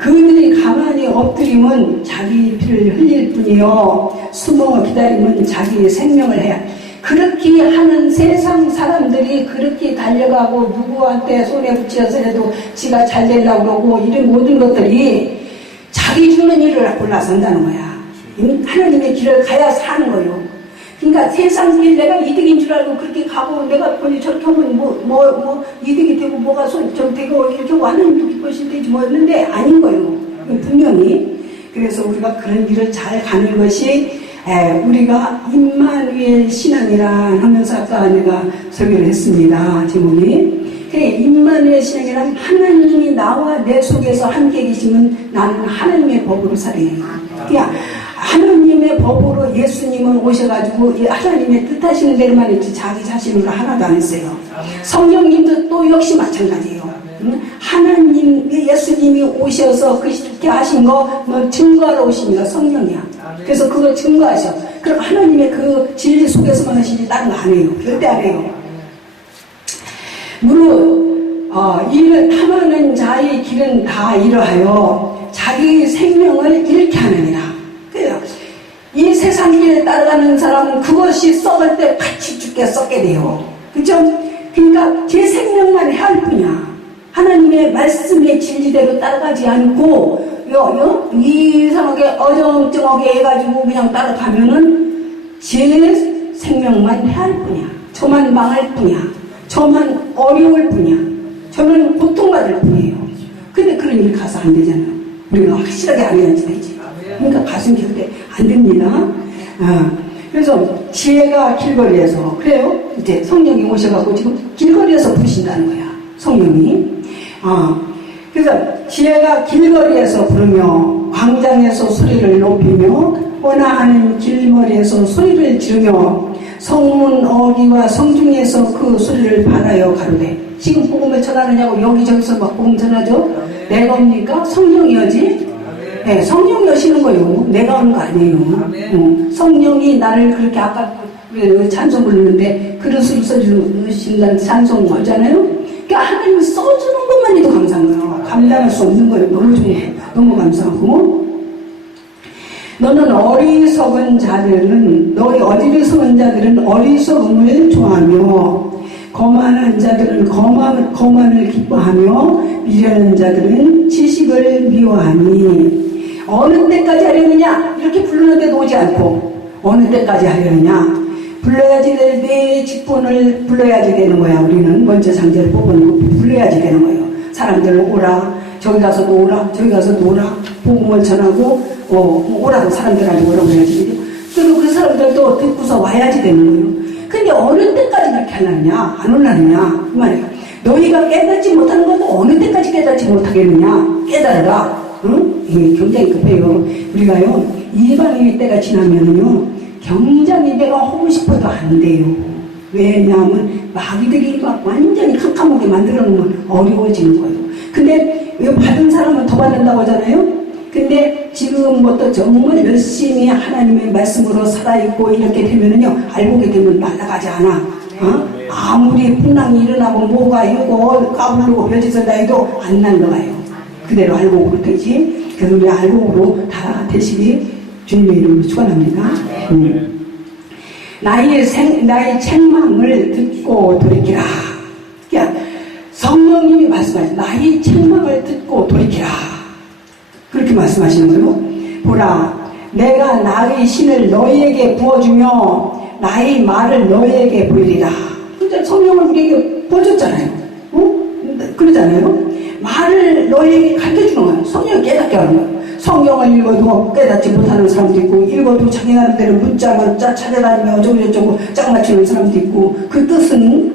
그들이 가만히 엎드리면 자기 피를 흘릴 뿐이요 숨어 기다리면 자기 생명을 해야. 그렇게 하는 세상 사람들이 그렇게 달려가고 누구한테 손에 붙여서라도 지가 잘 되려고 그러고 이런 모든 것들이 자기 주는 일을 골라서 한다는 거야. 하나님의 길을 가야 사는 거예요. 그러니까 세상 길 내가 이득인 줄 알고 그렇게 가고 내가 보니 저렇게 하면 뭐 이득이 되고 뭐가 좀 되고 이렇게 하고 하나님도 기뻐하신다지 뭐 했는데 아닌 거예요. 분명히. 그래서 우리가 그런 길을 잘 가는 것이 우리가 임마누엘 신앙이란 하면서 아까 내가 설교를 했습니다. 제목이. 그래, 임마누엘 신앙이란 하나님이 나와 내 속에서 함께 계시면 나는 하나님의 법으로 살아요. 그러니까 하나님의 법으로 예수님은 오셔가지고 하나님의 뜻하시는 대로만 했지 자기 자신으로 하나도 안 했어요. 성령님도 또 역시 마찬가지예요. 하나님, 예수님이 오셔서 그렇게 하신 거 증거하러 오십니다. 성령이야. 그래서 그걸 증거하셔. 그럼 하나님의 그 진리 속에서만 하시지 다른 거 안 해요. 절대 안 해요. 무릇 이를 탐하는 자의 길은 다 이러하여 자기 생명을 잃게 하느니라. 그래요. 이 세상 길에 따라가는 사람은 그것이 썩을 때 같이 죽게 썩게 돼요. 그죠? 그러니까 제 생명만 해할 뿐이야. 하나님의 말씀의 진리대로 따라가지 않고 이상하게 어정쩡하게 해가지고 그냥 따라가면은 제 생명만 해할 뿐이야. 저만 망할 뿐이야. 저만 어려울 뿐이야. 저는 고통받을 뿐이에요. 근데 그런 일 가서 안 되잖아요. 우리가 확실하게 알아야지 되지. 그러니까 가슴 절대 안 됩니다. 그래서 지혜가 길거리에서 그래요. 이제 성령이 오셔가지고 지금 길거리에서 부르신다는 거야. 성령이. 그래서 지혜가 길거리에서 부르며 광장에서 소리를 높이며 원하는 길머리에서 소리를 지르며 성문 어귀와 성중에서 그 소리를 받아요 가로되. 지금 복음을 전하느냐고 여기저기서 막 복음 전하죠. 내가 옵니까? 성령이어지. 네, 성령이 오시는 거예요. 내가 오는 거 아니에요. 성령이 나를 그렇게 아까 찬송 부르는데 그릇을 써주신다는 찬송 하잖아요. 그러니까 하나님이 써주는 것만 해도 감사한 거예요. 감당할 수 없는 거예요. 너무 좋아요. 너무 감사하고. 너희 어리석은 자들은 어리석음을 좋아하며 거만한 자들은 거만을 기뻐하며 미련한 자들은 지식을 미워하니 어느 때까지 하려느냐? 이렇게 부르는데도 오지 않고 어느 때까지 하려느냐? 불러야지 될 내 직분을 불러야지 되는 거야. 우리는 먼저 장제를 뽑아놓고 불러야지 되는 거예요. 사람들 오라, 저기 가서도 오라, 저기 가서도 오라, 복음을 전하고 오라고 사람들한테 오라고 해야지. 그리고 그 사람들도 듣고서 와야지 되는 거예요. 근데 어느 때까지 그렇게 하느냐? 안 올라느냐? 그 말이에요. 너희가 깨닫지 못하는 것도 어느 때까지 깨닫지 못하겠느냐? 깨달아라. 응? 이게 굉장히 급해요. 우리가요, 이방인의 때가 지나면은요, 굉장히 내가 하고 싶어도 안 돼요. 왜냐하면 마귀들이 막 완전히 캄캄하게 만들어 놓으면 어려워지는 거예요. 근데 이거 받은 사람은 더 받는다고 하잖아요. 근데 지금부터 정말 열심히 하나님의 말씀으로 살아있고 이렇게 되면은요, 알고게 되면 날아가지 않아. 아무리 풍랑이 일어나고 뭐가 이러고 까불고 별짓을 다 해도 안 날아가요. 그대로 알고로 되지. 그래서 우리 알고로 다 되시기 주님의 이름으로 축원합니다. 나의 책망을 듣고 돌이키라. 그러니까 성령님이 말씀하시죠. 나의 책망을 듣고 돌이키라. 그렇게 말씀하시는 거예요. 보라, 내가 나의 신을 너희에게 부어주며 나의 말을 너희에게 보이리라. 근데 성령을 우리에게 보여줬잖아요. 그러잖아요. 말을 너희에게 가르쳐주는 거예요. 성령이 깨닫게 하는 거예요. 성경을 읽어도 깨닫지 못하는 사람도 있고, 읽어도 자기 나름대로 문자 찾아다니며 어쩌고저쩌고 짝 맞추는 사람도 있고, 그 뜻은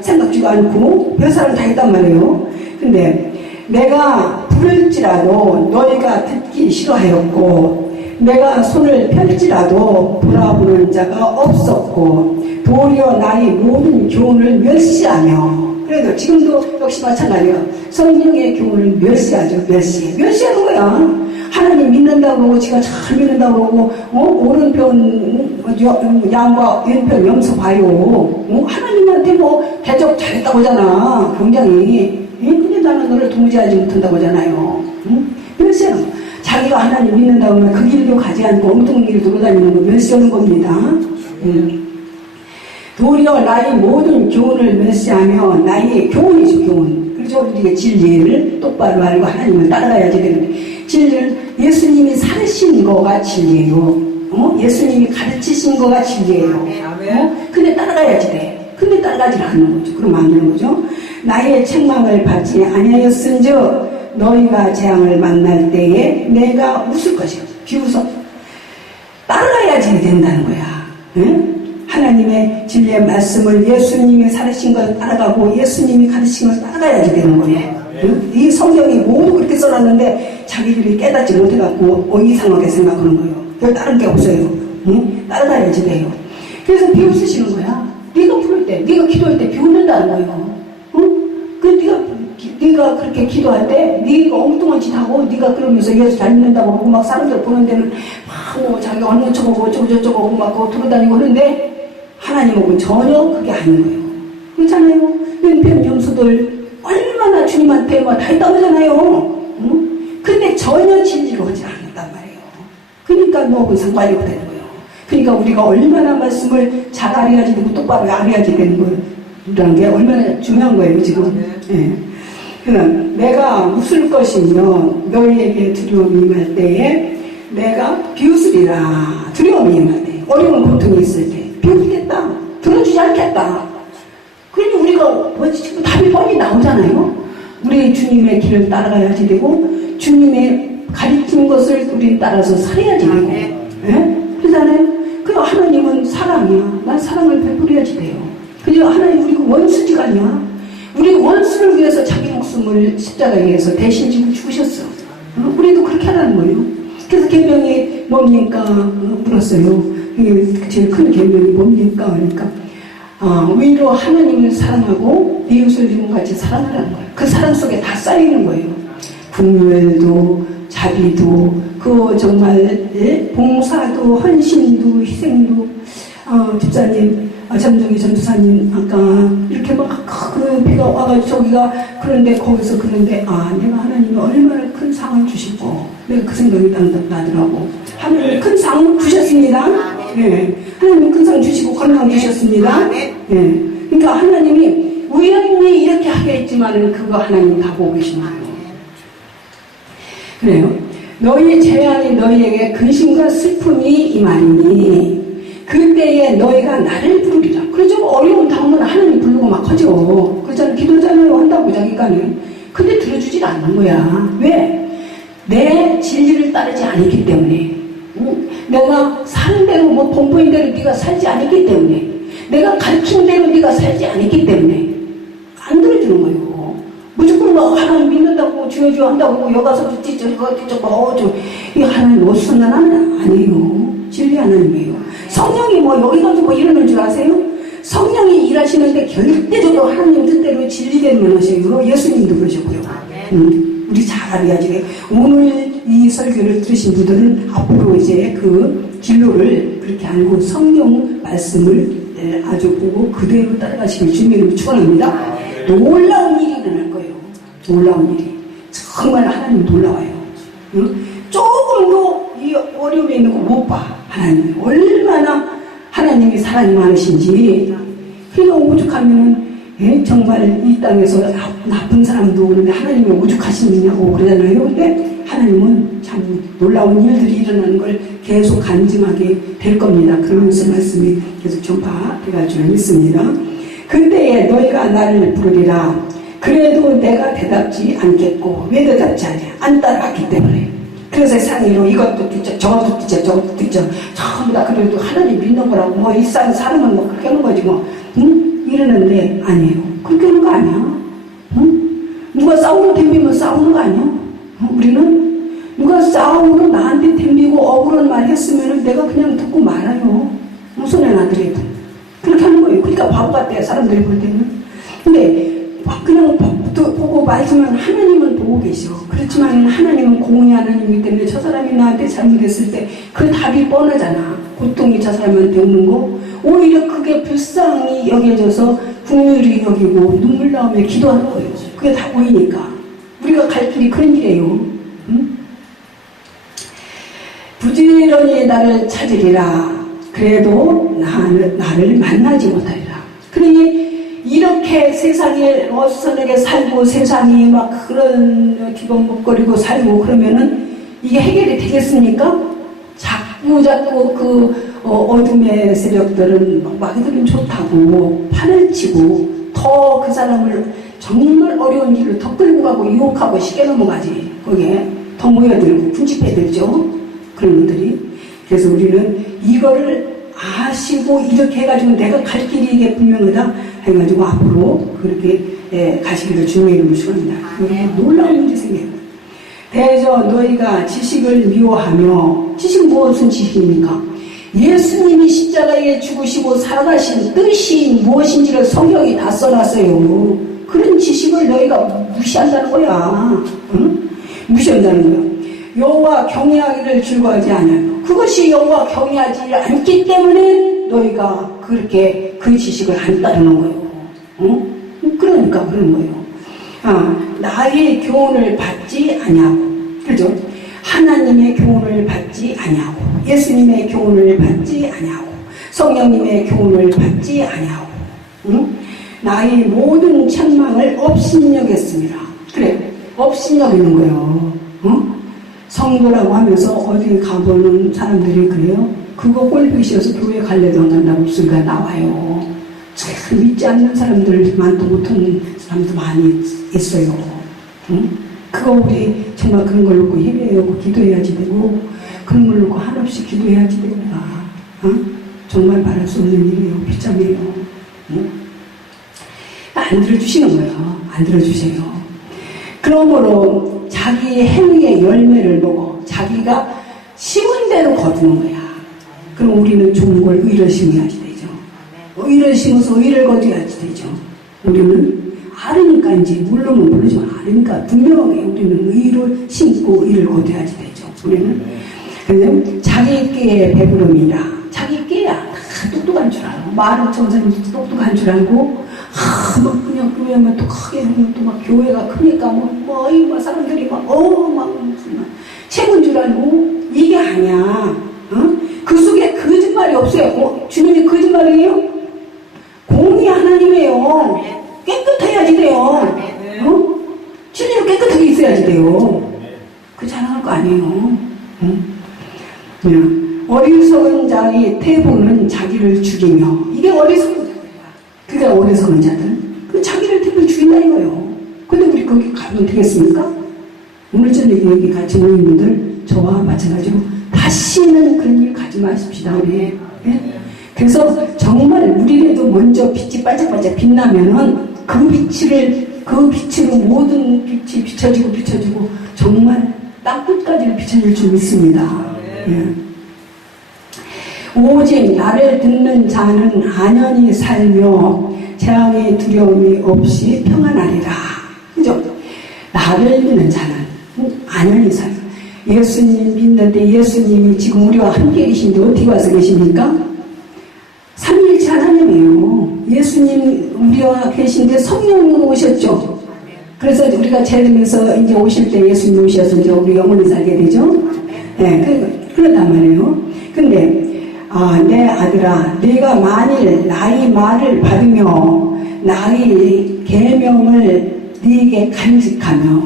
생각지도 않고 그런 사람 다 있단 말이에요. 근데 내가 부를지라도 너희가 듣기 싫어하였고, 내가 손을 펼지라도 돌아보는 자가 없었고, 도리어 나의 모든 교훈을 멸시하며. 그래도 지금도 역시 마찬가지예요. 성령의 교훈을 멸시하죠. 멸시하는 거야. 하나님 믿는다고 그러고 지가 잘 믿는다고 그러고 오른편 양과 왼편 염소 봐요. 하나님한테 대접 잘했다고 하잖아. 굉장히. 근데 나는 너를 도무지 알지 못한다고 하잖아요. 하나님 믿는다고 하면 그 길도 가지 않고 엉뚱한 길을 돌아다니는 거 멸시하는 겁니다. 도리어 나의 모든 교훈을 멸시하며 나의 교훈이죠, 교훈. 그렇죠? 우리가 진리를 똑바로 알고 하나님을 따라가야지 되는데, 진리를 예수님이 살으신 거가 진리예요. 예수님이 가르치신 거가 진리예요. 근데 따라가야지 돼. 근데 따라가지 않는 거죠. 그럼 안 되는 거죠. 나의 책망을 받지 아니하였은즉 너희가 재앙을 만날 때에 내가 웃을 것이요. 비웃어. 따라가야지 된다는 거야. 응? 하나님의 진리의 말씀을 예수님이 살으신 걸 따라가고 예수님이 가르친 걸 따라가야지 되는 거예요. 응? 이 성경이 모두 그렇게 써놨는데 자기들이 깨닫지 못해갖고 이상하게 생각하는 거예요. 별 다른 게 없어요. 응? 따라가야지 돼요. 그래서 비웃으시는 거야. 네가 부를 때, 네가 기도할 때 비웃는다는 거예요. 응? 네가 그렇게 기도할 때 네가 엉뚱한 짓 하고 네가 그러면서 예수 잘 믿는다고 하고 막 사람들 보는 데는 막 자기가 얼마 저거고 어쩌고 저쩌고 하고 막 돌아다니고 하는데 하나님하고는 전혀 그게 아닌 거예요. 그렇잖아요. 연편 염소들 얼마나 주님한테 다 했다고 하잖아요. 응? 근데 전혀 진리로 하지 않았단 말이에요. 그러니까 너무 상관이 되는 거예요. 그러니까 우리가 얼마나 말씀을 잘 알아야지 되고 똑바로 알아야지 되는 거예요. 라는 게 얼마나 중요한 거예요, 지금. 예. 그럼 내가 웃을 것이며 너희에게 두려움이 임할 때에 내가 비웃으리라. 두려움이 임할 때, 어려운 고통이 있을 때 비웃겠다. 들어주지 않겠다. 그러니 우리가 지금 답이 뻔히 나오잖아요. 우리 주님의 길을 따라가야지 되고 주님의 가르친 것을 우리 따라서 살아야지 되고. 예? 그러잖아요. 그럼 하나님은 사랑이야. 난 사랑을 베풀어야지 돼요. 그죠? 하나님 우리 원수지가 아니야. 우리 원수를 위해서 자기 목숨을 십자가에 위해서 대신 지고 죽으셨어. 우리도 그렇게 하라는 거예요. 그래서 계명이 뭡니까? 물었어요. 제일 큰 계명이 뭡니까? 그러니까 오히려 하나님을 사랑하고 이웃을 이웃같이 사랑하라는 거예요. 그 사랑 속에 다 쌓이는 거예요. 분별도 자비도 그 정말 봉사도 헌신도 희생도 집사님 전정희 전도사님 아까 이렇게 막 그 비가 와가지고 저기가 그런데 거기서 그런데 내가 하나님이 얼마나 큰 상을 주시고 내가 그 생각이 나더라고. 하나님 큰 상 주셨습니다. 네. 하나님 큰 상 주시고 건강 주셨습니다. 네. 그러니까 하나님이 우연히 이렇게 하겠지만 그거 하나님 다 보고 계신 거예요. 그래요. 너희 재앙이 너희에게 근심과 슬픔이 임하리니 그때에 너희가 나를 부르리라. 그러죠. 어려운 당면 하나님 부르고 막 하죠. 그러잖아요. 기도잖아요. 한다고 자기가는. 근데 들어주질 않는 거야. 왜? 내 진리를 따르지 않았기 때문에. 내가 사는 대로 본보인 대로 네가 살지 않았기 때문에. 내가 가르친 대로 네가 살지 않았기 때문에. 안 들어주는 거예요. 무조건 하나님 믿는다고 주여주여 한다고 여기 가서 저거 이 하나님 어수선한 하나님 아니에요. 진리 하나님이에요. 성령이 여기 가서 이러는 줄 아세요? 성령이 일하시는데 결대적으로 하나님 뜻대로 진리대로만 하셔요. 예수님도 그러셨고요. 우리 잘 알아야지 돼요. 오늘 이 설교를 들으신 분들은 앞으로 이제 그 진로를 그렇게 알고 성경 말씀을 아주 보고 그대로 따라가시길 주님으로 축원합니다. 놀라운 일이 일어날 거예요. 놀라운 일이. 정말 하나님 놀라워요. 조금도 이 어려움에 있는 거 못 봐. 하나님 얼마나 하나님이 사랑이 많으신지. 그러니까 오죽하면은 정말 이 땅에서 나쁜 사람도 오는데 하나님이 오죽하시느냐고 그러잖아요. 근데 하나님은 참 놀라운 일들이 일어나는 걸 계속 간증하게 될 겁니다. 그러면서 말씀이 계속 전파될 줄 믿습니다. 그때에 너희가 나를 부르리라. 그래도 내가 대답지 않겠고. 왜 대답지 않냐? 안 따라갔기 때문에. 그래서 상의로 이것도 듣죠, 저것도 듣죠, 저것도 듣죠. 전부 다 그래도 하나님 믿는 거라고 이 사람은 그렇게 하는 거지 이러는데 아니에요. 그렇게 하는 거 아니야. 누가 싸우고 덤비면 싸우는 거 아니야. 우리는 누가 싸우고 나한테 덤비고 억울한 말 했으면 내가 그냥 듣고 말아요. 손해나더라도 그렇게 하는 거예요. 그러니까 바보 같아요. 사람들이 볼 때는. 근데 그냥 보고 말지만 하나님은 보고 계셔. 그렇지만 하나님은 공의 하나님이기 때문에 저 사람이 나한테 잘못했을 때 그 답이 뻔하잖아. 고통이 저 사람한테 오는 거 오히려 그게 불쌍히 여겨져서 긍휼히 여기고 눈물 나오며 기도하는 거예요. 그게 다 보이니까. 우리가 갈 길이 그런 길이에요. 나를 찾으리라. 그래도 나를 만나지 못하리라. 그러니 이렇게 세상에 어수선하게 살고 세상이 막 그런 뒤범벅거리고 살고 그러면은 이게 해결이 되겠습니까? 자꾸 어둠의 세력들은 마귀들은 좋다고 판을 치고 더 그 사람을 정말 어려운 길을 더 끌고 가고 유혹하고 시계 넘어가지. 거기에 더 모여들고 군집해들죠. 그런 분들이. 그래서 우리는 이거를 아시고 이렇게 해가지고 내가 갈 길이 이게 분명하다 해가지고 앞으로 그렇게 가시기를 주님의 이름으로 축원합니다. 놀라운 일이 생겨요. 대저 너희가 지식을 미워하며, 지식은 무엇은 지식입니까? 예수님이 십자가에 죽으시고 살아가신 뜻이 무엇인지를 성경이 다 써놨어요. 그런 지식을 너희가 무시한다는 거야. 응? 무시한다는 거야. 여호와 경외하기를 즐거워하지 않아요. 그것이 여호와 경외하지 않기 때문에 너희가 그렇게 그 지식을 안 따르는 거예요. 응? 그러니까 그런 거예요. 나의 교훈을 받지 아니하고, 그죠? 하나님의 교훈을 받지 아니하고, 예수님의 교훈을 받지 아니하고, 성령님의 교훈을 받지 아니하고, 응? 나의 모든 책망을 업신여겼습니다. 그래, 업신여기는 거예요. 응? 성도라고 하면서 어디 가보는 사람들이 그래요? 그거 꼴보기 싫어서 교회 갈래도 안 간다고 목소리가 나와요. 참 믿지 않는 사람들만도 못하는 사람도 많이 있어요. 응? 그거 우리 정말 그런 걸 놓고 예배하고 기도해야지 되고, 그런 걸 놓고 한없이 기도해야지 됩니다. 응? 정말 바랄 수 없는 일이에요. 비참해요. 응? 안 들어주시는 거예요. 안 들어주세요. 그러므로 자기 행위의 열매를 보고 자기가 심은 대로 거두는 거야. 그럼 우리는 좋은 걸 의를 심어야지 되죠. 의를 심어서 의를 거둬야지 되죠. 우리는 알으니까인지 모르면 모르지만 알으니까 분명하게 우리는 의를 심고 의를 거둬야지 되죠. 우리는. 근데 자기 깨의 배부름이라. 자기 깨야 다 똑똑한 줄 알고, 말은 전사님도 똑똑한 줄 알고, 막 그냥 그러면 또 크게 하면 또 막 교회가 크니까 막 사람들이 막 무슨 최고인 줄 알고. 이게 아니야. 그 속에 거짓말이 없어요. 주님이 거짓말이에요? 공이 하나님이에요. 깨끗해야지 돼요. 진리로 깨끗하게 있어야지 돼요. 그 자랑할 거 아니에요. 어리석은 자의 태보는 자기를 죽이며, 이게 어리석은 자들이야. 그게 어리석은 자들. 그 자기를 태보 죽인다 이거예요. 근데 우리 거기 가면 되겠습니까? 오늘 저녁에 여기 같이 모인 분들 저와 마찬가지로 다시는 그런 일 가지 마십시다. 우리. 네? 그래서 정말 우리라도 먼저 빛이 반짝반짝 빛나면은 그 빛으로 모든 빛이 비춰지고 정말 땅끝까지 비춰질 줄 믿습니다. 예. 오직 나를 듣는 자는 안연히 살며 재앙의 두려움이 없이 평안하리라. 그죠? 나를 믿는 자는 안연히 살며. 예수님 믿는데 예수님이 지금 우리와 함께 계신데 어디 와서 계십니까? 삼위일체 하나님이에요. 예수님 우리와 계신데 성령으로 오셨죠. 그래서 우리가 재림에서 이제 오실 때 예수님 오셔서 이제 우리 영원히 살게 되죠. 네, 그렇단 말이에요. 근데 내 아들아, 네가 만일 나의 말을 받으며 나의 계명을 네게 간직하며,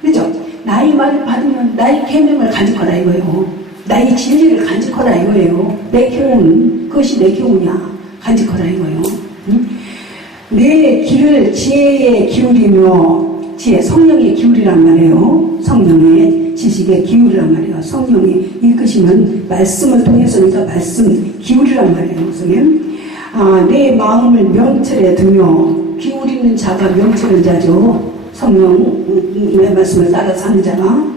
그죠? 나의 말을 받으면 나의 계명을 간직하라 이거예요. 나의 진리를 간직하라 이거예요. 내 교훈, 그것이 내 교훈이야. 간직하라 이거예요. 응? 내 길을 지혜에 기울이며, 지혜, 성령의 기울이란 말이에요. 성령의 지식에 기울이란 말이에요. 성령이 이끄시면 말씀을 통해서니까 말씀 기울이란 말이에요. 선생님. 내 마음을 명철에 두며, 기울이는 자가 명철한 자죠. 성령의 말씀을 따라서 하는 자가.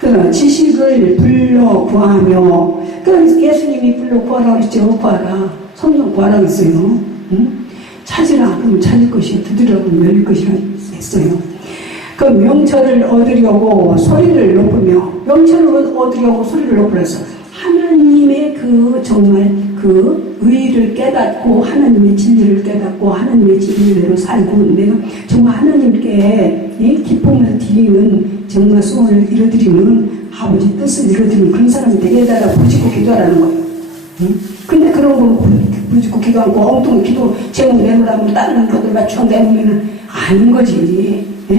그 지식을 불러 구하며, 그 예수님이 불러 구하라 그랬죠. 구하라. 성령 구하라 했어요. 응? 찾으라. 그럼 찾을 것이요. 두드리라. 그럼 열릴 것이라 했어요. 그 명철을 얻으려고 소리를 높으며, 명철을 얻으려고 소리를 높으면서 하나님의 그 정말 그 의를 깨닫고 하나님의 진리를 깨닫고 하나님의 진리대로 살고 내가 정말 하나님께 기쁨을 드리는 정말 소원을 이뤄드리는 아버지 뜻을 이루어주는 그런 사람이 되게해달라 부짓고 기도하라는 거예요. 응? 근데 그런 거 부짓고 기도하고 엉뚱한 기도 제목 내놓으라면 다른 것들만 쭉 내놓으면 아닌 거지. 예?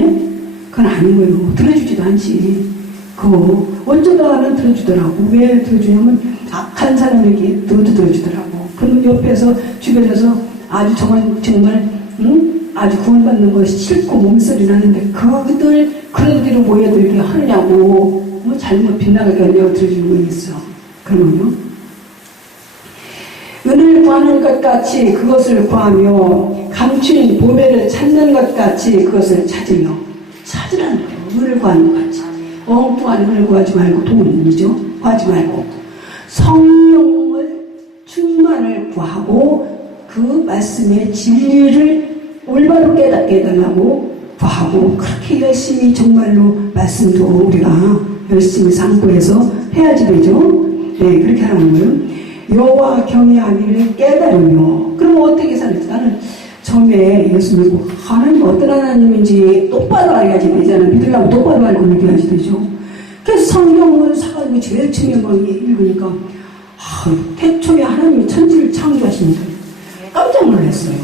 그건 아닌 거예요. 들어주지도 않지. 그거 어쩌다가는 들어주더라고. 왜 들어주냐면 악한 사람에게 들어주더라고. 그러면 옆에서 주변에서 아주 정말 아주 구원받는 거 싫고 몸소리 나는데 그런 뒤로 모여들게 하느냐고 뭐 잘못 빗나가게 하려고 들어주는 거 있어. 그러면요 은을 구하는 것 같이 그것을 구하며 감추인 보배를 찾는 것 같이 그것을 찾으라는 거예요. 은을 구하는 것 같이. 엉뚱한 은을 구하지 말고 돈이죠. 구하지 말고 성령을 충만을 구하고 그 말씀의 진리를 올바로 깨닫게 해달라고 구하고 그렇게 열심히 정말로 말씀도 우리가 열심히 상고해서 해야지 되죠. 네, 그렇게 하는 거예요. 여호와 경외하기를 깨달으며. 그럼 어떻게 살지? 나는 처음에 예수 믿고 하나님 어떤 하나님인지 똑바로 알아야지 되잖아요. 믿으려면 똑바로 알고 믿어야지 되죠. 그래서 성경을 사가지고 제일 처음에 막 읽으니까 태초에 하나님이 천지를 창조하십니다. 깜짝 놀랐어요.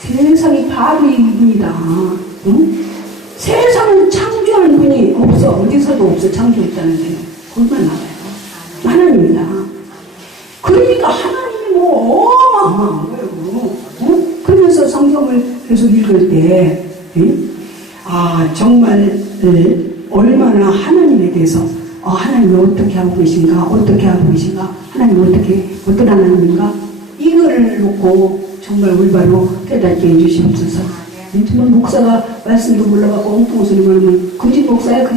세상이 바보입니다. 응? 세상을 창조한 분이 없어. 어디서도 없어. 창조했다는데 거기만 나와요. 하나님이다. 그러니까 하나님이 뭐 어마어마한 거예요. 응? 그러면서 성경을 계속 읽을 때 정말 얼마나 하나님에 대해서 하나님이 어떻게 하고 계신가 하나님 어떤 하나님인가 이거를 놓고 정말 올바로 깨닫게 해주시옵소서. 정말 목사가 말씀도 몰라갖고 엉뚱한 소리만 하면 거짓 목사야.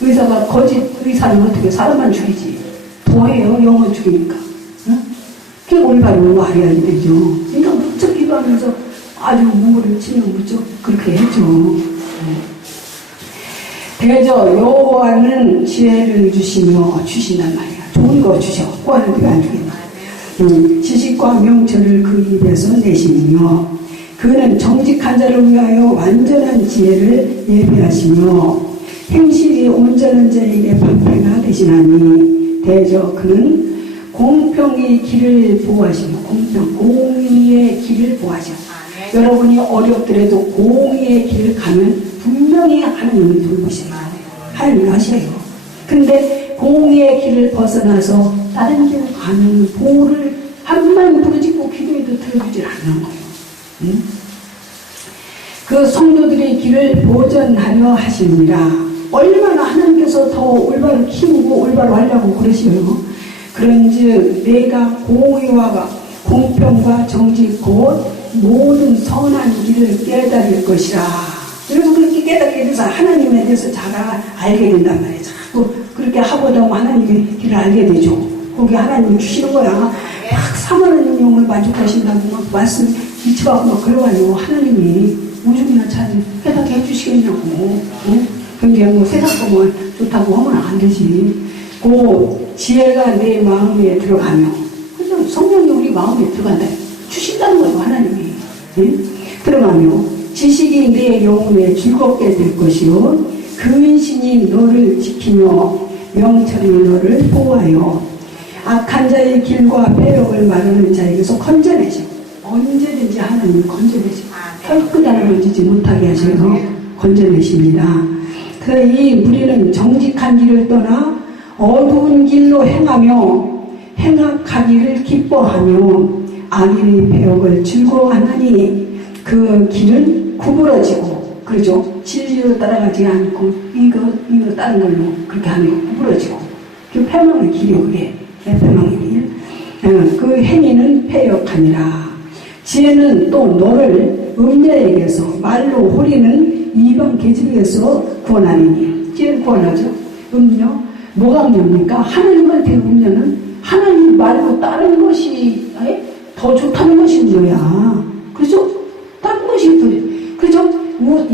의사가 거짓 의사는 어떻게 사람만 죽이지 더해요. 영혼 죽이니까. 응? 그게 올바로 알아야 되죠. 그러니까 무척 기도하면서 아주 무물을 치면 무척 그렇게 했죠. 대저 여호와는 지혜를 주신단 말이야. 좋은 거 주셔. 구하는 데가 안 주겠나. 지식과 명철을 그 입에서 내시며 그는 정직한 자를 위하여 완전한 지혜를 예비하시며 행실이 온전한 자에게 방패가 되시나니 대저 그는 공평의 길을 보호하시며 공의의 길을 보호하시며 여러분이 어렵더라도 공의의 길을 가면 분명히 하나님이 돌보시라. 하나님이 하셔요. 근데 공의의 길을 벗어나서 다른 길을 가면 보호를 한번 부르짖고 기도해도 들어주질 않는 거예요. 응? 그 성도들의 길을 보전하려 하십니다. 얼마나 하나님께서 더 올바로 키우고 올바로 하려고 그러시요. 그런즉 내가 공의와 공평과 정직 곧 모든 선한 길을 깨달을 것이라. 그래서 그렇게 깨닫게 돼서 하나님에 대해서 잘 알게 된단 말이에요. 자꾸 그렇게 하고자 하면 하나님의 길을 알게 되죠. 거기 하나님이 주시는 거야. 막 사모하는 영을 만족하신다고 막 말씀 이치하고 막 그러가지고 하나님이 오죽이나 잘 깨닫게 해주시겠냐고. 응? 근데 뭐 세상 거만 좋다고 하면 안 되지. 그 지혜가 내 마음에 들어가며, 그죠? 성령이 우리 마음에 들어간다. 주신다는 거예요, 하나님이. 응? 들어가며, 지식이 내 영혼에 즐겁게 될 것이요. 근신이 너를 지키며, 명철이 너를 보호하여, 악한 자의 길과 패역을 마르는 자에게서 건져내시고, 언제든지 하나님이 건져내시고, 혈끝하는 걸 지지 못하게 하셔서 건져내십니다. 이 무리는 정직한 길을 떠나 어두운 길로 행하기를 기뻐하며 악인의 배역을 즐거워하나니 그 길은 구부러지고, 그러죠? 진리로 따라가지 않고 이거 다른 걸로 그렇게 하면 구부러지고, 그 패망의 길이요. 그게 패망의 길. 그 행위는 패역하니라. 지혜는 또 너를 음녀에게서, 말로 호리는 이방 계집에서 구원하니. 지혜를 구원하죠. 음녀. 뭐가 음녀입니까? 하나님한테 음녀는 하나님 말고 다른 것이 더 좋다는 것이 음녀야. 그죠? 다른 것이 더, 그죠?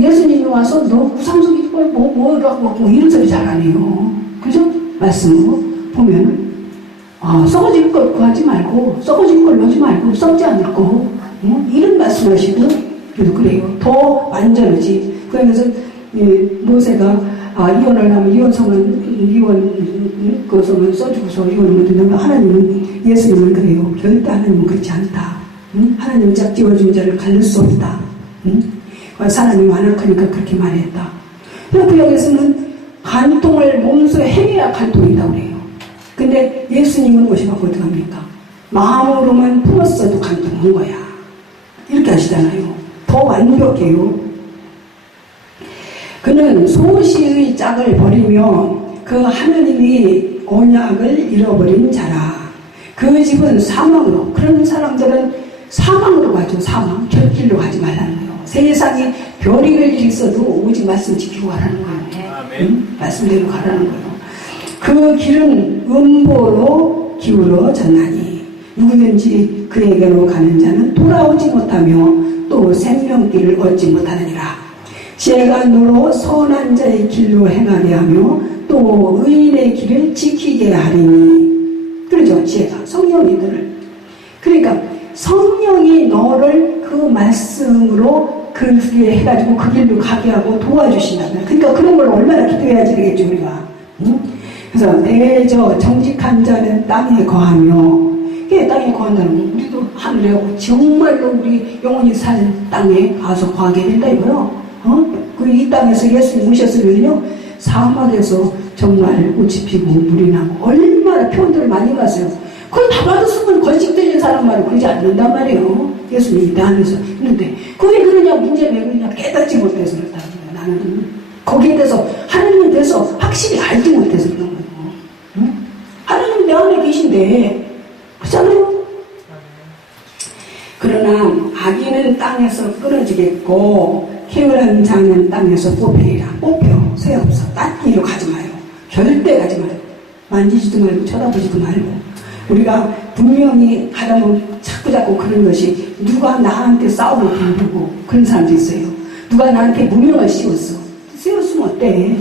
예수님이 와서 너 우상숭이 뭐라고 이런 소리 잘 안 해요. 그죠? 말씀으로 보면 썩어질 걸 구하지 말고, 썩어질 걸 넣지 말고, 썩지 않을 거, 이런 말씀하시고, 그래도 그래요. 더 완전하지. 그러면서 모세가 이혼을 하면 그것은 써주고서 이혼을 못한다면 하나님은 예수님은 그래요. 절대 하나님은 그렇지 않다. 하나님은 짝지어준 자를 갈릴 수 없다. 사람이 완악하니까 그렇게 말했다. 그 여기서는 간통을 몸소에 행해야 간통이라고 그래요. 근데 예수님은 오셔갖고 어떻게 합니까? 마음으로만 품었어도 간통한 거야. 이렇게 하시잖아요. 더 완벽해요. 그는 소시의 짝을 버리며 그 하나님이 언약을 잃어버린 자라. 그 집은 사망으로, 그런 사람들은 사망으로 가죠. 사망, 결길로 가지 말라는 거예요. 세상에 별의별 일이 있어도 오직 말씀 지키고 가라는 거예요. 말씀대로 가라는 거예요. 그 길은 음보로 기울어졌나니 누구든지 그에게로 가는 자는 돌아오지 못하며 또 생명길을 얻지 못하느니라. 지혜가 너로 선한 자의 길로 행하게 하며 또 의인의 길을 지키게 하리니. 그러죠. 지혜가 성령이 너를, 그러니까 성령이 너를 그 말씀으로 그게 해가지고 그 길로 가게 하고 도와주신다면, 그러니까 그런 걸 얼마나 기도해야지 되겠죠 우리가. 그래서 내 저 정직한 자는 땅에 거하며, 그게 땅에 거한다는 거, 우리도 하늘에 정말로 우리 영원히 살 땅에 가서 거하게 된다 이거요. 이 땅에서 예수님 오셨으면요 사막에서 정말 꽃이 피고 물이 나고 얼마나 표현들을 많이 봤어요. 그걸 다 받았으면 걸식 들린 사람 말을 그러지 않는단 말이에요. 예수님이 이 땅에서 있는데 그게 그러냐, 문제 왜 그러냐, 깨닫지 못해서 그렇다는 거예요. 나는 거기에 대해서 하나님에 대해서 확실히 알지 못해서 그런 거예요. 하나님 내 안에 계신데 그렇잖아요. 그러나 악인은 땅에서 끊어지겠고 케어한 자는 땅에서 뽑히리라. 뽑혀, 소용없어. 딴 길로 가지 마요. 절대 가지 마요. 만지지도 말고 쳐다보지도 말고. 우리가 분명히 가다보면 자꾸 그런 것이, 누가 나한테 싸움을 빌고 그런 사람도 있어요. 누가 나한테 무명을 씌웠어. 씌웠으면 어때?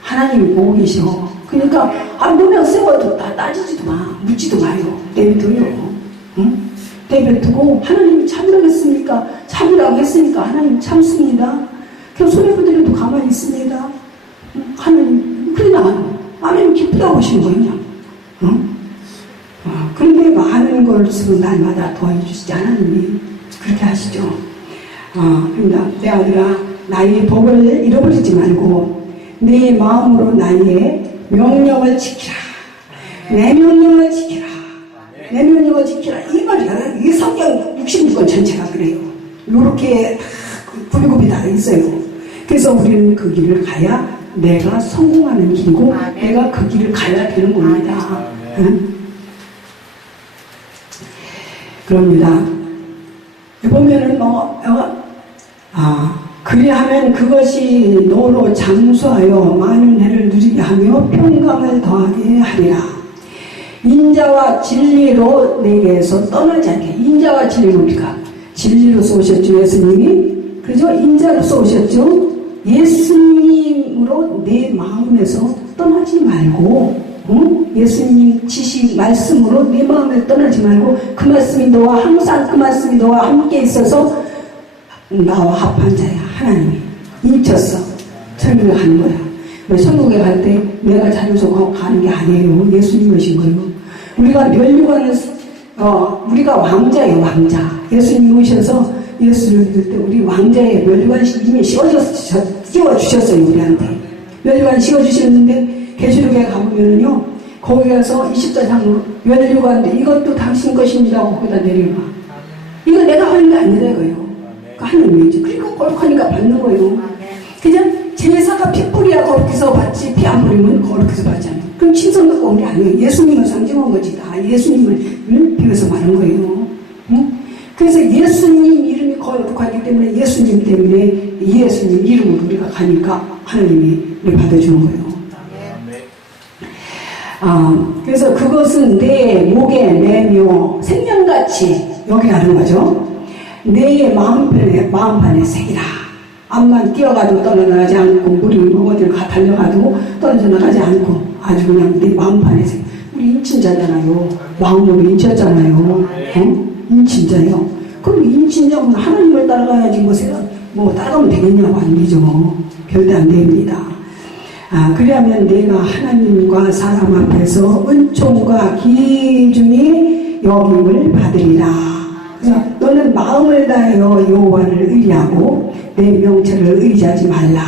하나님이 보고 계셔. 그러니까 무명 씌워도 따지지도 마. 묻지도 마요. 내비둬요. 응? 내비두고 하나님이 참으라겠습니까? 참으라고 했으니까 하나님 참습니다. 그래서 소리부들도 가만히 있습니다. 하나님, 그러나 하나님 기쁘다고 하시는 거냐? 응? 그런데 많은 것으로 날마다 도와주시지 하나님이 그렇게 하시죠. 그러니까 내 아들아, 나의 복을 잃어버리지 말고 내 마음으로 나의 명령을 지키라. 내 명령을 지키라. 내 명령을 지키라. 이 말이야. 이 성경 66권 전체가 그래요. 요렇게 굴굽이 다 있어요. 그래서 우리는 그 길을 가야 내가 성공하는 길이고 내가 그 길을 가야 되는 겁니다. 응? 그럽니다. 보면은 그리하면 그것이 너로 장수하여 많은 해를 누리게 하며 평강을 더하게 하리라. 인자와 진리로 내게서 떠나지 않게. 인자와 진리로 우리가 진리로 쏘셨죠 예수님이. 그죠? 인자로 쏘셨죠. 예수님으로 내 마음에서 떠나지 말고, 예수님 지식 말씀으로 내 마음에 떠나지 말고 그 말씀이 너와 항상 그 말씀이 너와 함께 있어서 나와 합한 자야. 하나님이 인쳤어. 설명하는 거야. 천국에 갈 때 내가 자유속하고 가는 게 아니에요. 예수님 오신 거예요. 우리가 멸류관을 우리가 왕자예요. 왕자. 예수님 오셔서 예수를 믿을 때 우리 왕자의 멸류관 이미 씌워주셨어요. 우리한테 멸류관 씌워주셨는데 계시록에 가보면은요 거기 가서 20자장으로 멸류관인데 이것도 당신 것입니다 하고 거기다 내려놔. 이거 내가 하는 게 아니라 이거예요. 하나님이지. 그러니까 거룩하니까 받는 거예요. 그냥 제사가 핏불이야 거룩해서 받지, 피 안 뿌리면 거룩해서 받지 않아요. 그럼 친선 갖고 온 게 아니에요. 예수님을 상징한 거지. 다 예수님을 비워서 말한 거예요. 응? 그래서 예수님 이름이 거룩하기 때문에 예수님 때문에 예수님 이름으로 우리가 가니까 하나님이 우리 받아주는 거예요. 그래서 그것은 내 목에 매며 생명같이 여기 하는 거죠. 내 마음판에 새기라. 암만 뛰어가도 떨어나가지 않고 물이 어디를 달려가도 떨어져 나가지 않고 아주 그냥 내 마음판에 새기. 우리 인친자잖아요. 마음으로 인쳤잖아요. 인친자요. 그럼 인친자면 하나님을 따라가야지 뭐 따라가면 되겠냐고 아니죠. 절대 안 됩니다. 그러면 내가 하나님과 사람 앞에서 은총과 기중이 여김을 받으리라. 너는 마음을 다하여 여호와를 의뢰하고 내 명철을 의지하지 말라.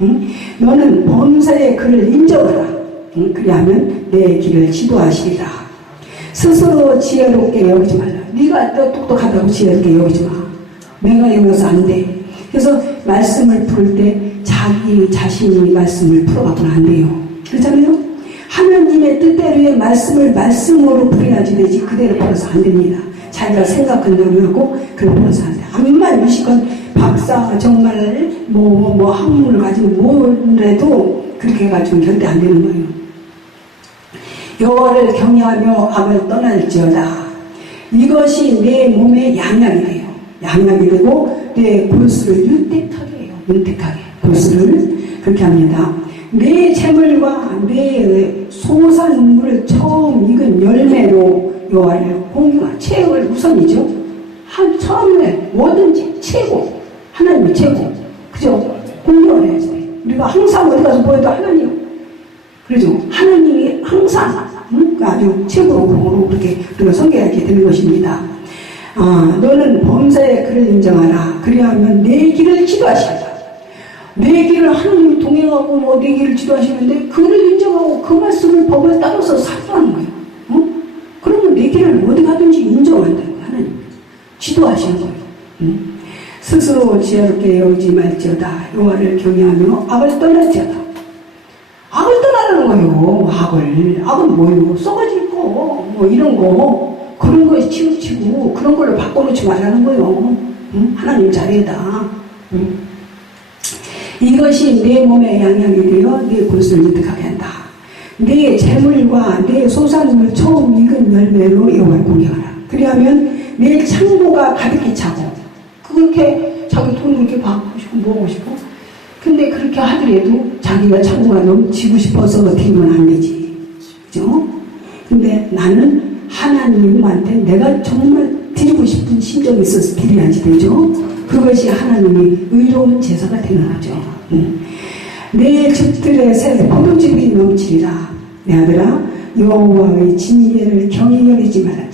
응? 너는 범사의 그를 인정하라. 응? 그리하면 내 길을 지도하시리라. 스스로 지혜롭게 여기지 말라. 네가 똑똑하다고 지혜롭게 여기지 마. 내가 여기서 안 돼. 그래서 말씀을 풀 때 자기 자신이 말씀을 풀어가면 안 돼요. 그렇잖아요? 하나님의 뜻대로의 말씀을 말씀으로 풀어야지 되지 그대로 풀어서 안 됩니다. 자기가 생각한다고 하고 그걸 풀어서 안 돼. 암만 유식한 박사 정말 학문을 가지고 뭐래도 그렇게 해가지고 절대 안 되는 거예요. 여호와를 경외하며 악을 떠날지어다. 이것이 내 몸의 양약이 돼요. 양약이 되고 내 골수를 윤택하게 해요. 윤택하게 골수를 그렇게 합니다. 내 재물과 내 소산물을 처음 익은 열매로 여호와를 공경하라. 최고를 우선이죠. 처음에 뭐든지 최고 하나님이 최고 그죠? 공경을 해야지. 우리가 항상 어디 가서 보여도 하나님 그러죠. 하나님이 항상 아주 최고로 그렇게 우리가 섬겨야게 되는 것입니다. 너는 범사의 그를 인정하라. 그리하면 내 길을 지도하시리라. 내 길을 하나님이 동행하고 내 길을 지도하시는데 그를 인정하고 그 말씀을 법을 따라서 살아가는 거예요. 그러면 내 길을 어디 가든지 인정한다는 거예요. 하나님 지도하시는 거예요. 스스로 지혜롭게 여기지 말지어다. 여호와를 경외하며 악을 떠날지어다. 악을 떠나라는 거예요. 악은 뭐예요? 썩어질 거 이런 거 그런 거에 치우치고 그런 걸로 바꿔놓지 말라는 거예요. 하나님 자리에다. 이것이 내 몸의 양약이 되어 내 골수를 윤택하게 한다. 내 재물과 내 소산물 처음 익은 열매로 여호와를 공경하라. 그리하면 내 창고가 가득히 차고 그렇게 자기 돈을 그렇게 받고 싶고 모으고 싶고 근데 그렇게 하더라도 자기가 창고가 넘치고 싶어서 어떻게 하면 안 되지. 그죠? 근데 나는 하나님한테 내가 정말 드리고 싶은 심정이 있어서 드려야지 되죠. 그것이 하나님이 의로운 제사가 되는 거죠. 내 집들의 새 포도즙이 넘치리라. 내 아들아 여호와의 징계를 경히 여기지 마라.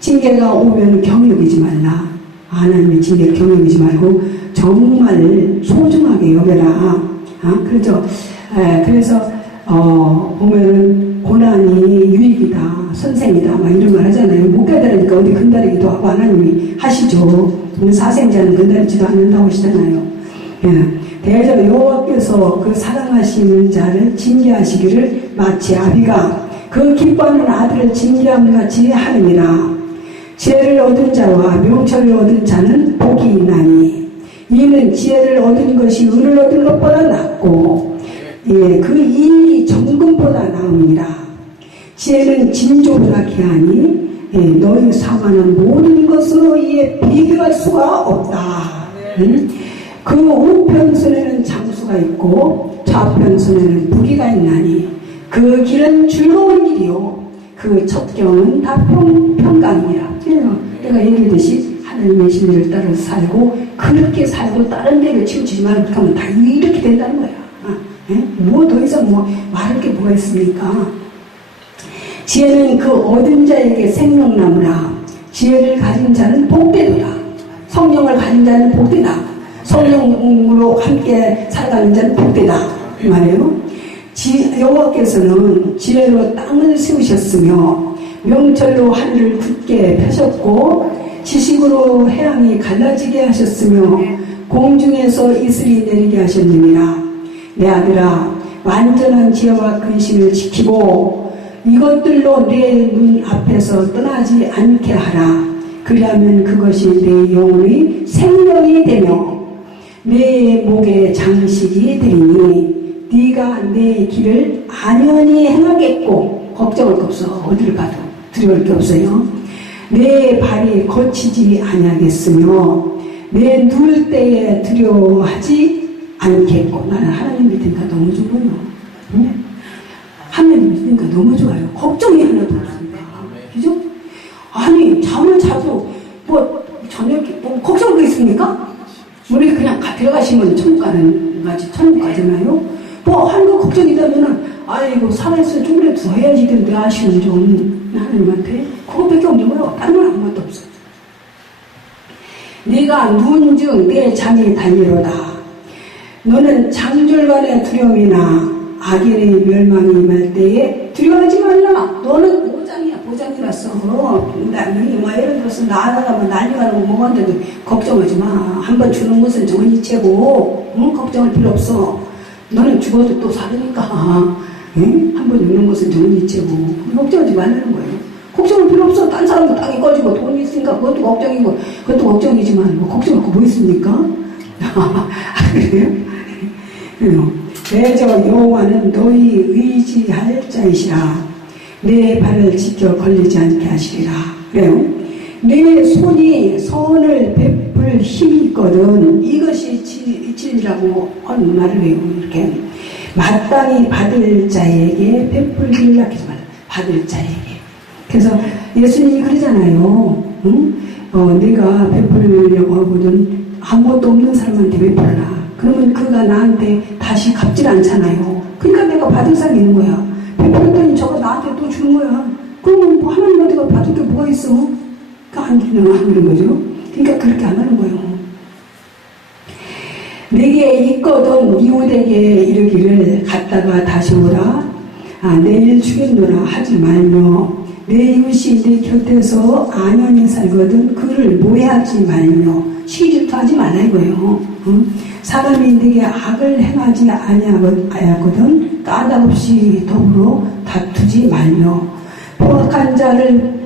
징계가 오면 경히 여기지 말라. 하나님의 징계를 경히 여기지 말고 정말 소중하게 여겨라. 그래서 보면은 고난이 유익이다, 선생이다, 막 이런 말 하잖아요. 못 깨달으니까 어디 근다리기도 하고 하나님이 하시죠. 사생자는 근다리지도 않는다고 하시잖아요. 대저 여호와께서 그 사랑하시는 자를 징계하시기를 마치 아비가 그 기뻐하는 아들을 징계함 같이 하느니라. 지혜를 얻은 자와 명철을 얻은 자는 복이 있나니 이는 지혜를 얻은 것이 은을 얻은 것보다 낫고 그 이익이 정금보다 나으니라. 지혜는 진조보다 귀하니 너희 사망은 모든 것으로 이에 비교할 수가 없다. 그 우편선에는 장수가 있고 좌편선에는 무기가 있나니 그 길은 즐거운 길이요 그 첩경은 다 평강이라. 내가 얘기했듯이 하나님의 진리를 따라서 살고 그렇게 살고 다른 데를 치우치지 말고 그렇게 하면 다 이렇게 된다는 거야. 뭐 더 이상 말할 게 뭐가 있습니까? 지혜는 그 얻은 자에게 생명나무라. 지혜를 가진 자는 복되도다. 성령을 가진 자는 복되다. 성령으로 함께 살아가는 자는 복되다. 이 말이에요. 여호와께서는 지혜로 땅을 세우셨으며 명철로 하늘을 굳게 펴셨고 지식으로 해양이 갈라지게 하셨으며 공중에서 이슬이 내리게 하셨느니라. 내 아들아 완전한 지혜와 근심을 지키고 이것들로 내 눈 앞에서 떠나지 않게 하라. 그리하면 그것이 내 영혼의 생명이 되며 내 목의 장식이 되니 네가 내 길을 안연히 행하겠고 걱정할 거 없어. 어디를 가도 두려울 게 없어요. 내 발이 거치지 아니하겠으며 내 누울 때에 두려워하지 않겠고. 나는 하나님 믿으니까 너무 좋아요. 하나님 믿으니까 너무 좋아요. 걱정이 하나도 없습니다. 그죠? 아니 잠을 자도 저녁에 걱정도 있습니까? 우리 그냥 들어가시면 천국 가잖아요. 뭐 하는 거 걱정이다면은 아이고 살아있으면 좀이라도 더 해야지 되는데 아쉬운 좀 하나님한테 그것밖에 없는 거예요. 다른 건 아무것도 없어. 네가 누운즉 내 잠이 달리로다. 너는 창졸간의 두려움이나 악인의 멸망이 임할 때에 두려워하지 말라. 너는 보장이야. 보장이라서 남이 뭐 예를 들어서 나가면 난리 가는 거 뭐한데도 걱정하지 마. 한번 주는 것은 정은이 채고 걱정할 필요 없어. 너는 죽어도 또 살으니까 한번 죽는 것은 정은이 채고 걱정하지 말라는 거예요. 걱정할 필요 없어. 딴 사람도 땅이 꺼지고 돈이 있으니까 그것도 걱정이고 그것도 걱정이지만 뭐 걱정할 거 뭐 있습니까? 그래요? 대저 여호와는 너희 의지할 자이시라. 내 발을 지켜 걸리지 않게 하시리라. 그래요? 내 손이 선을 베풀 힘이 있거든. 이것이 진리라고 하는 말을 해요. 이렇게 마땅히 받을 자에게 베풀기를 아끼지 말라. 받을 자에게. 그래서 예수님이 그러잖아요. 응? 내가 베풀려고 하거든 아무것도 없는 사람한테 베풀어라. 그러면 그가 나한테 다시 갚질 않잖아요. 그러니까 내가 받을 사람이 있는 거야. 베풀었더니 저거 나한테 또 주는 거야. 그러면 뭐 하나님한테 받을 게 뭐가 있어? 그러니까 안 주는 거죠. 그러니까 그렇게 안 하는 거예요. 내게 있거든 이웃에게 이르기를 갔다가 다시 오라. 내일 주겠노라 하지 말며 내 이웃이 내 곁에서 안연히 살거든 그를 모해하지 말며 시기질투하지 말라 이거예요. 사람이 내게 악을 행하지 아니하거든 까닭없이 더불어 다투지 말며 포악한 자를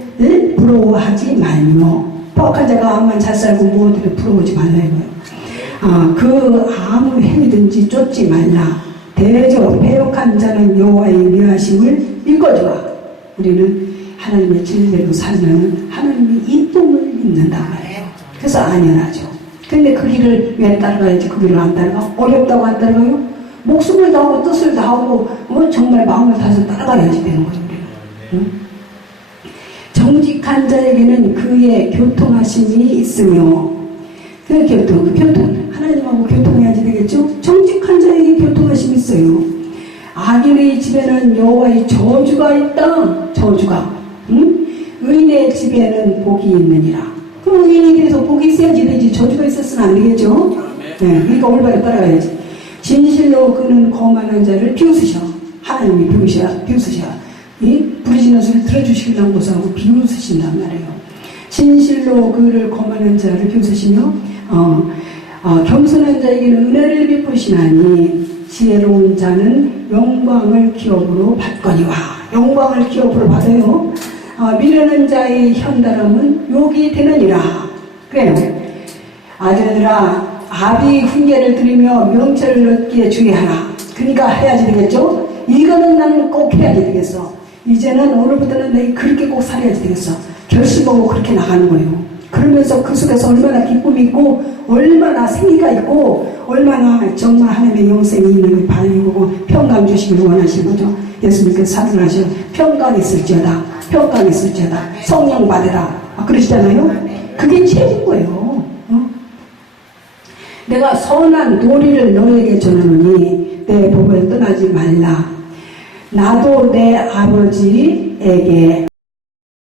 부러워하지 말며 포악한 자가 암만 잘 살고 무엇을 부러워하지 말라 이거예요. 그 아무 행위든지 쫓지 말라. 대저 배역한 자는 여호와의 묘하심을 일거주라. 우리는 하나님의 진리대로 살면 하나님의 인품을 믿는다 말이에요. 그래서 안연하죠. 근데 그 길을 왜 따라가야지 그 길을 안 따라가? 어렵다고 안 따라가요? 목숨을 다하고 뜻을 다하고 정말 마음을 다해서 따라가야지 되는 거예요. 응? 정직한 자에게는 그의 교통하심이 있으며 그 교통 하나님하고 교통해야지 되겠죠? 정직한 자에게 교통하심이 있어요. 악인의 집에는 여호와의 저주가 있다. 저주가. 응? 의인의 집에는 복이 있느니라. 그럼 의인에 대해서 복이 있어야지 되지 저주가 있었으면 안 되겠죠? 네, 그러니까 올바로 따라가야지. 진실로 그는 거만한 자를 비웃으셔. 하나님이 비웃으셔. 이 부르짖는 소리 들어주시려는 것하고 비웃으신단 말이에요. 진실로 그를 거만한 자를 비웃으시며 겸손한 자에게는 은혜를 베푸시나니 지혜로운 자는 영광을 기업으로 받거니와. 영광을 기업으로 받아요. 미련한 자의 현달함은 욕이 되느니라. 그래요. 아들들아 아비 훈계를 들으며 명철을 얻기에 주의하라. 그러니까 해야지 되겠죠. 이거는 나는 꼭 해야지 되겠어. 이제는 오늘부터는 내가 그렇게 꼭 살아야지 되겠어. 결심하고 그렇게 나가는 거예요. 그러면서 그 속에서 얼마나 기쁨이 있고 얼마나 생기가 있고 얼마나 정말 하나님의 영생이 있는 걸 바라고 평강 주시길 원하시는 거죠. 예수님께서 사도하셔 평강 있을지어다. 평강 있을지어다. 성령 받으라. 그러시잖아요. 그게 최고인 거예요. 내가 선한 도리를 너에게 전하노니 내 법을 떠나지 말라. 나도 내 아버지에게